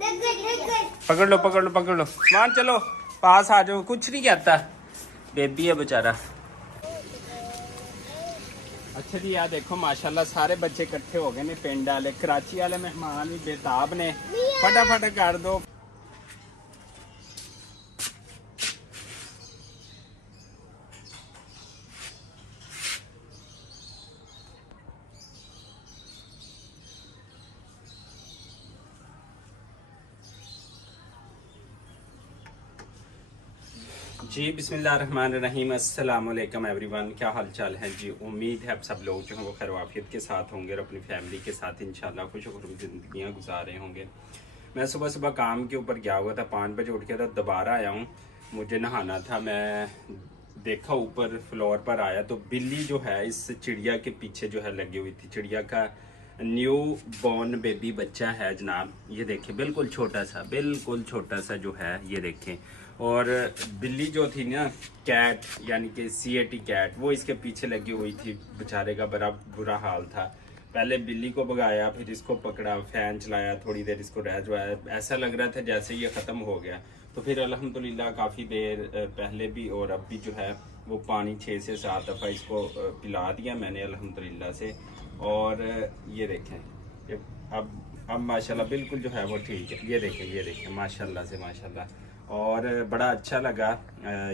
पकड़ लो पकड़ लो पकड़ लो, मान चलो पास आ जाओ, कुछ नहीं कहता, बेबी है बेचारा। अच्छा जी, यार देखो माशाल्लाह सारे बच्चे इकट्ठे हो गए ने, पिंड वाले, कराची वाले मेहमान भी बेताब ने, फटाफट कर दो। जी बिस्मिल्लाहिर्रहमानिर्रहीम, अस्सलाम वालेकुम एवरीवन। क्या हाल चाल है जी? उम्मीद है आप सब लोग जो हैं वो खैर वाफियत के साथ होंगे और अपनी फैमिली के साथ इंशाल्लाह खुश खुश ज़िंदगियाँ गुजार रहे होंगे। मैं सुबह सुबह काम के ऊपर गया हुआ था, 5 बजे उठ के था, दोबारा आया हूँ, मुझे नहाना था। मैं देखा ऊपर फ्लोर पर आया तो बिल्ली जो है इस चिड़िया के पीछे जो है लगी हुई थी। चिड़िया का न्यू बॉर्न बेबी बच्चा है जनाब, ये देखें, बिल्कुल छोटा सा जो है, ये देखें। और बिल्ली जो थी ना, कैट यानी कि CAT कैट, वो इसके पीछे लगी हुई थी। बेचारे का बड़ा बुरा हाल था। पहले बिल्ली को भगाया, फिर इसको पकड़ा, फैन चलाया, थोड़ी देर इसको रह जाया, ऐसा लग रहा था जैसे ये ख़त्म हो गया। तो फिर अल्हम्दुलिल्लाह काफ़ी देर पहले भी और अब भी जो है वो पानी 6 से 7 दफ़ा इसको पिला दिया मैंने अल्हम्दुलिल्लाह से। और ये देखें, अब माशाल्लाह बिल्कुल जो है वो ठीक है। ये देखें माशाल्लाह से माशाल्लाह। और बड़ा अच्छा लगा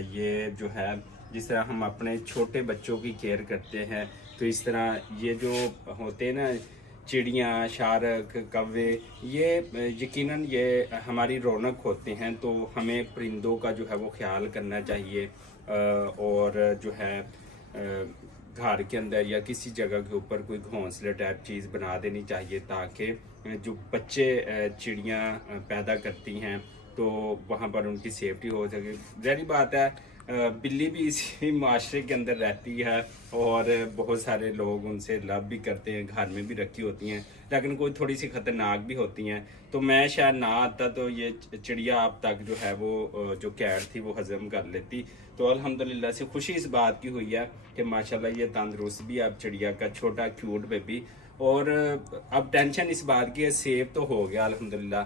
ये जो है, जिस तरह हम अपने छोटे बच्चों की केयर करते हैं, तो इस तरह ये जो होते हैं ना चिड़ियाँ, शार्क, कौवे, ये यकीनन ये हमारी रौनक होते हैं। तो हमें परिंदों का जो है वो ख्याल करना चाहिए और जो है घर के अंदर या किसी जगह के ऊपर कोई घोंसले टाइप चीज़ बना देनी चाहिए, ताकि जो बच्चे चिड़ियाँ पैदा करती हैं तो वहाँ पर उनकी सेफ्टी हो सके। ज़ाहिर बात है बिल्ली भी इसी माशरे के अंदर रहती है और बहुत सारे लोग उनसे लव भी करते हैं, घर में भी रखी होती हैं, लेकिन कोई थोड़ी सी ख़तरनाक भी होती हैं। तो मैं शायद ना आता तो ये चिड़िया अब तक जो है वो जो कैट थी वो हज़म कर लेती। तो अल्हम्दुलिल्लाह से खुशी इस बात की हुई है कि माशाल्लाह ये तंदुरुस्त भी अब चिड़िया का छोटा क्यूट बेबी। और अब टेंशन इस बात की है, सेफ तो हो गया अल्हम्दुलिल्लाह।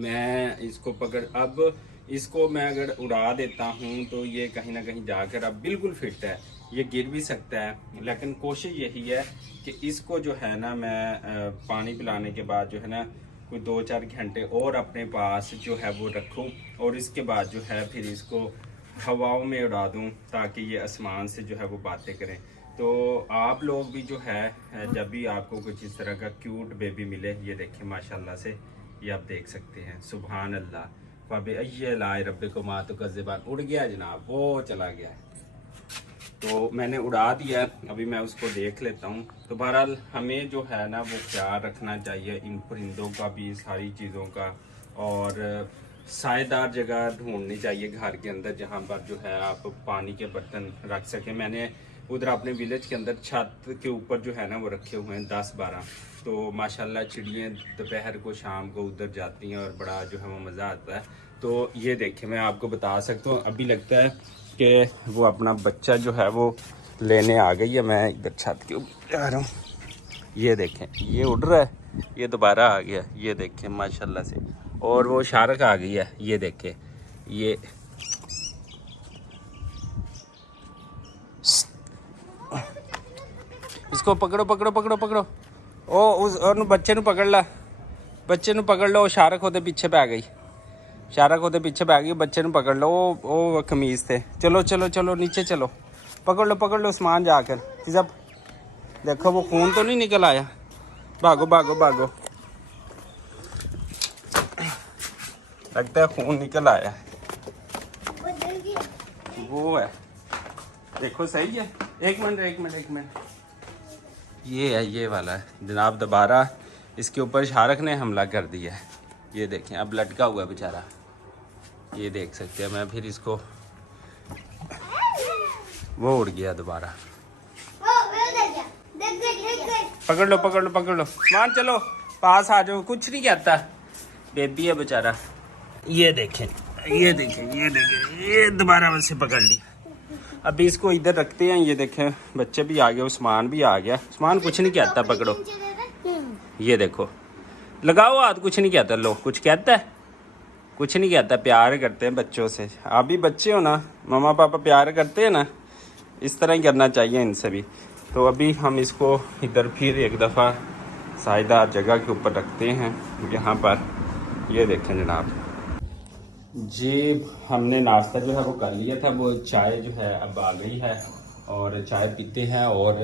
मैं इसको अब इसको मैं अगर उड़ा देता हूँ तो ये कहीं ना कहीं जाकर अब बिल्कुल फिट है, ये गिर भी सकता है, लेकिन कोशिश यही है कि इसको जो है ना मैं पानी पिलाने के बाद जो है ना कोई 2-4 घंटे और अपने पास जो है वो रखूँ, और इसके बाद जो है फिर इसको हवाओं में उड़ा दूँ ताकि ये आसमान से जो है वो बातें करें। तो आप लोग भी जो है जब भी आपको कुछ इस तरह का क्यूट बेबी मिले, ये देखें माशाल्लाह से, ये आप देख सकते हैं। सुभान अल्लाह, फ़बे अय्य लाए रब्बे को मा तो कज़्ज़बान। उड़ गया जनाब, वो चला गया है, तो मैंने उड़ा दिया। अभी मैं उसको देख लेता हूँ। तो बहरहाल हमें जो है ना वो ख्याल रखना चाहिए इन परिंदों का भी, सारी चीज़ों का, और सायेदार जगह ढूंढनी चाहिए घर के अंदर जहाँ पर जो है आप पानी के बर्तन रख सकें। मैंने उधर अपने विलेज के अंदर छत के ऊपर जो है ना वो रखे हुए हैं 10-12। तो माशाल्लाह चिड़ियाँ दोपहर को, शाम को उधर जाती हैं और बड़ा जो है वो मज़ा आता है। तो ये देखें, मैं आपको बता सकता हूँ, अभी लगता है कि वो अपना बच्चा जो है वो लेने आ गई है। मैं इधर छत के ऊपर जा रहा हूँ, ये देखें, ये उड़ रहा है, ये दोबारा आ गया, ये देखें माशाल्लाह से। और वो शार्क आ गई है, ये देखें, ये इसको पकड़ो पकड़ो पकड़ो पकड़ो, ओ उस बच्चे ਨੂੰ पकड़ ला, बच्चे ਨੂੰ पकड़ लो। शार्क ਉਹਦੇ पीछे पै गई, शार्क ਉਹਦੇ पीछे पै गई, बच्चे ਨੂੰ पकड़ लो। वो कमीज थे, चलो चलो चलो नीचे चलो, पकड़ लो सामान जाकर। जब देखो वो खून तो नहीं निकल आया, भागो भागो भागो, लगता है खून निकल आया, वो है, देखो सही है। एक मिनट, ये है, ये वाला है जनाब। दोबारा इसके ऊपर शार्क ने हमला कर दिया है, ये देखें, अब लटका हुआ बेचारा, ये देख सकते हैं। मैं फिर इसको, वो उड़ गया दोबारा। पकड़ लो, मान चलो पास आ जाओ, कुछ नहीं कहता, बेबी है बेचारा। ये देखें, ये दोबारा वैसे पकड़ लिया। अभी इसको इधर रखते हैं, ये देखें बच्चे भी आ गए, उस्मान भी आ गया। उस्मान कुछ नहीं कहता, पकड़ो, ये देखो लगाओ हाथ, कुछ नहीं कहता। लो, कुछ कहता है? कुछ नहीं कहता। प्यार करते हैं बच्चों से। आप भी बच्चे हो ना, मम्मा पापा प्यार करते हैं ना, इस तरह ही करना चाहिए इनसे भी। तो अभी हम इसको इधर फिर एक दफ़ा साइदार जगह के ऊपर रखते हैं यहाँ पर। ये देखें जनाब जी, हमने नाश्ता जो है वो कर लिया था। वो चाय जो है अब आ गई है और चाय पीते हैं। और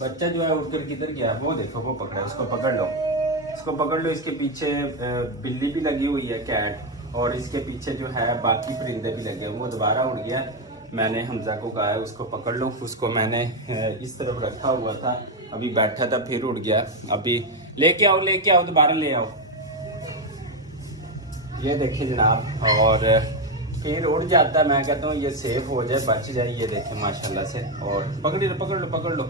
बच्चा जो है उठकर किधर गया? वो देखो, वो पकड़ा, उसको पकड़ लो, इसको पकड़ लो। इसके पीछे बिल्ली भी लगी हुई है, कैट, और इसके पीछे जो है बाकी परिंदे भी लगे। वो दोबारा उड़ गया। मैंने हमजा को कहा है उसको पकड़ लो। उसको मैंने इस तरफ रखा हुआ था, अभी बैठा था फिर उड़ गया। अभी लेके आओ, लेके आओ, दोबारा ले आओ। ये देखिए जनाब, और फिर उड़ जाता है। मैं कहता हूँ ये सेफ हो जाए, बच जाए। ये देखें माशाल्लाह से। और पकड़ लो, पकड़ लो, पकड़ लो।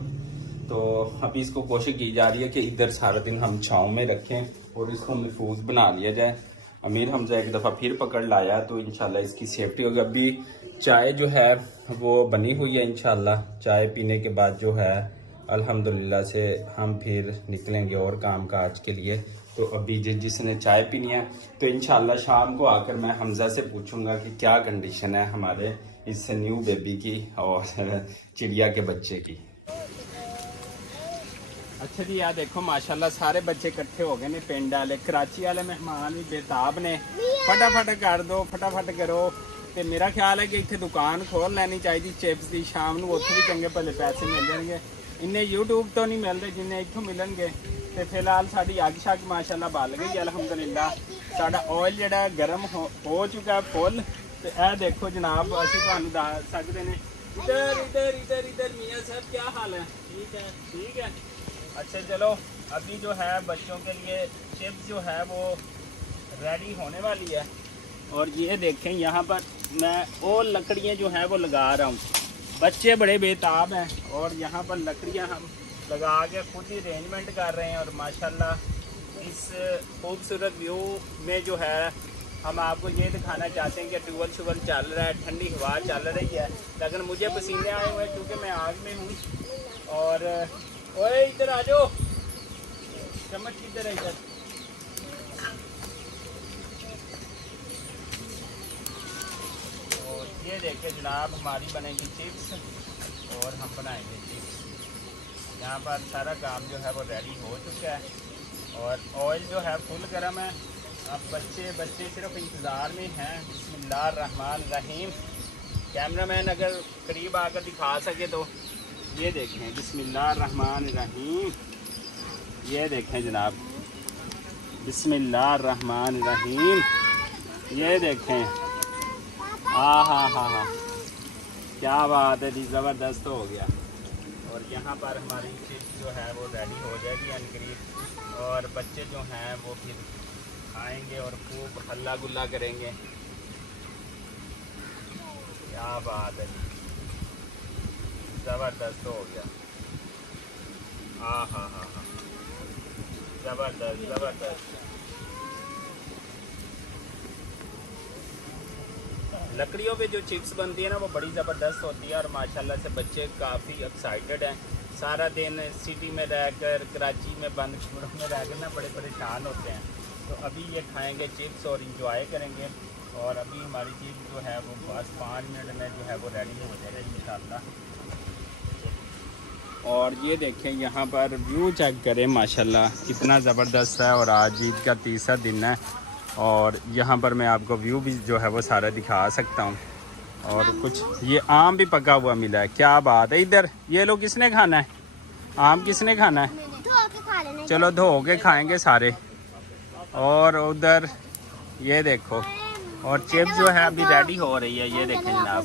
तो अभी इसको कोशिश की जा रही है कि इधर सारा दिन हम छाँव में रखें और इसको महफूज बना लिया जाए। अमीर हमजा एक दफ़ा फिर पकड़ लाया तो इंशाल्लाह इसकी सेफ्टी होगी। अभी चाय जो है वो बनी हुई है। इंशाल्लाह चाय पीने के बाद जो है अल्हम्दुलिल्लाह से हम फिर निकलेंगे और काम काज के लिए। तो अभी जिसने चाय पीनी है तो इंशाल्लाह शाम को आकर मैं हमजा से पूछूंगा कि क्या कंडीशन है हमारे इस न्यू बेबी की और चिड़िया के बच्चे की। अच्छा जी, यार देखो माशाल्लाह सारे बच्चे इकट्ठे हो गए ने। पिंड वाले, कराची वाले मेहमान भी बेताब ने। फटाफट कर दो, फटाफट करो। तो मेरा ख्याल है कि इतने दुकान खोल लेनी चाहिए चिप्स की। शाम को उत्थे भी चंगे भले पैसे मिल जाएंगे। इन्हें यूट्यूब तो नहीं मिलते जिन्हें इतों मिलणगे। तो फिलहाल साड़ी अग शग माशाल्लाह बल गई अल्हम्दुलिल्लाह। साडा ऑयल जिहड़ा गर्म हो चुका फुल। तो यह देखो जनाब, असीं तुहानूं दस सकते हैं। इधर इधर इधर इधर मियाँ साहब क्या हाल है? ठीक है, ठीक है। अच्छा चलो, अभी जो है बच्चों के लिए चिप्स जो है वो रेडी होने वाली है। और ये देखें यहाँ पर मैं वो लकड़ियाँ जो हैं वो लगा रहा हूँ। बच्चे बड़े बेताब हैं और यहाँ पर लकड़ियाँ हम लगा के खुद ही अरेंजमेंट कर रहे हैं। और माशाल्लाह इस खूबसूरत व्यू में जो है हम आपको ये दिखाना चाहते हैं कि ट्यूबल शुबल चल रहा है, ठंडी हवा चल रही है। लेकिन मुझे पसीने आए हुए हैं क्योंकि मैं आग में हूँ। और ओए इधर आ जाओ, चम्मच किधर है? इधर और ये देखिए जनाब, हमारी बनेगी चिप्स और हम बनाएंगे चिप्स। यहाँ पर सारा काम जो है वो रेडी हो चुका है और ऑयल जो है फुल गर्म है। अब बच्चे सिर्फ इंतज़ार में हैं। बिस्मिल्लाहिर्रहमानिर्रहीम। कैमरामैन अगर करीब आकर दिखा सके तो ये देखें, बिस्मिल्लाहिर्रहमानिर्रहीम। ये देखें जनाब, बिस्मिल्लाहिर्रहमानिर्रहीम। ये देखें, हाँ, क्या बात है जी, ज़बरदस्त हो गया। और यहाँ पर हमारी चिप्स जो है वो रेडी हो जाएगी अनकरीब। और बच्चे जो हैं वो फिर आएंगे और खूब हल्ला गुल्ला करेंगे। क्या बात है, ज़बरदस्त हो गया। हाँ, ज़बरदस्त। लकड़ियों पे जो चिप्स बनती है ना वो बड़ी ज़बरदस्त होती है। और माशाल्लाह से बच्चे काफ़ी एक्साइटेड हैं। सारा दिन सिटी में रहकर, कराची में बंद कमरों में रहकर ना बड़े परेशान होते हैं। तो अभी ये खाएंगे चिप्स और इंजॉय करेंगे। और अभी हमारी चिप्स जो है वो बस 5 मिनट में जो है वो रेडी हो जाएगा इंशाल्लाह। और ये देखें यहाँ पर व्यू चेक करें, माशाल्लाह कितना ज़बरदस्त है। और आज ईद का तीसरा दिन है और यहाँ पर मैं आपको व्यू भी जो है वो सारा दिखा सकता हूँ। और कुछ ये आम भी पका हुआ मिला है, क्या बात है। इधर ये लोग किसने खाना है? आम किसने खाना है? चलो धो के खाएंगे सारे। और उधर ये देखो, और चिप्स जो है अभी रेडी हो रही है। ये देखें जनाब,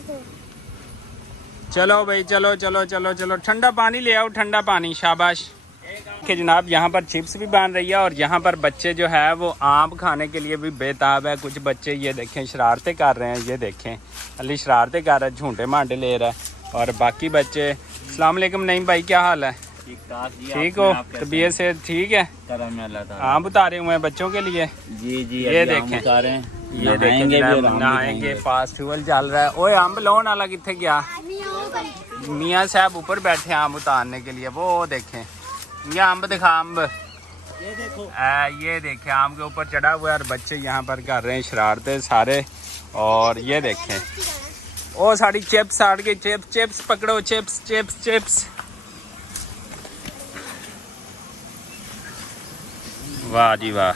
चलो भाई, चलो ठंडा पानी ले आओ, ठंडा पानी, शाबाश। कि जनाब यहाँ पर चिप्स भी बन रही है और यहाँ पर बच्चे जो है वो आम खाने के लिए भी बेताब है। कुछ बच्चे ये देखें शरारतें कर रहे हैं। ये देखें अली शरारतें कर रहा है, झूठे मांडे ले रहा है। और बाकी बच्चे, अस्सलाम वालेकुम नईम भाई, क्या हाल है? ठीक हो? तबीयत से ठीक है? आम उतारे हुए हैं बच्चों के लिए। जी ये देखें, ये देखेंगे, नहाएंगे, फेस्टिवल चल रहा है। ओए अम्ब लोन वाला कितने गया? मियाँ साहब ऊपर बैठे आम उतारने के लिए। वो देखें, ये अम्ब दिखा, अम्ब ये देखो ये देखिए आम के ऊपर चढ़ा हुआ है और बच्चे यहाँ पर कर रहे हैं शरारतें सारे। और ये देखें ओ साड़ी चिप्स आड़ के चिप्स चिप्स पकड़ो चिप्स चिप्स चिप्स। वाह जी वाह।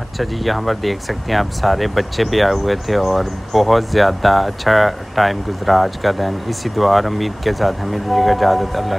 अच्छा जी यहाँ पर देख सकते हैं आप सारे बच्चे भी आए हुए थे और बहुत ज़्यादा अच्छा टाइम गुजरा आज का दिन। इसी दुआ और उम्मीद के साथ हमें दीजिएगा इजाज़त। अल्लाह।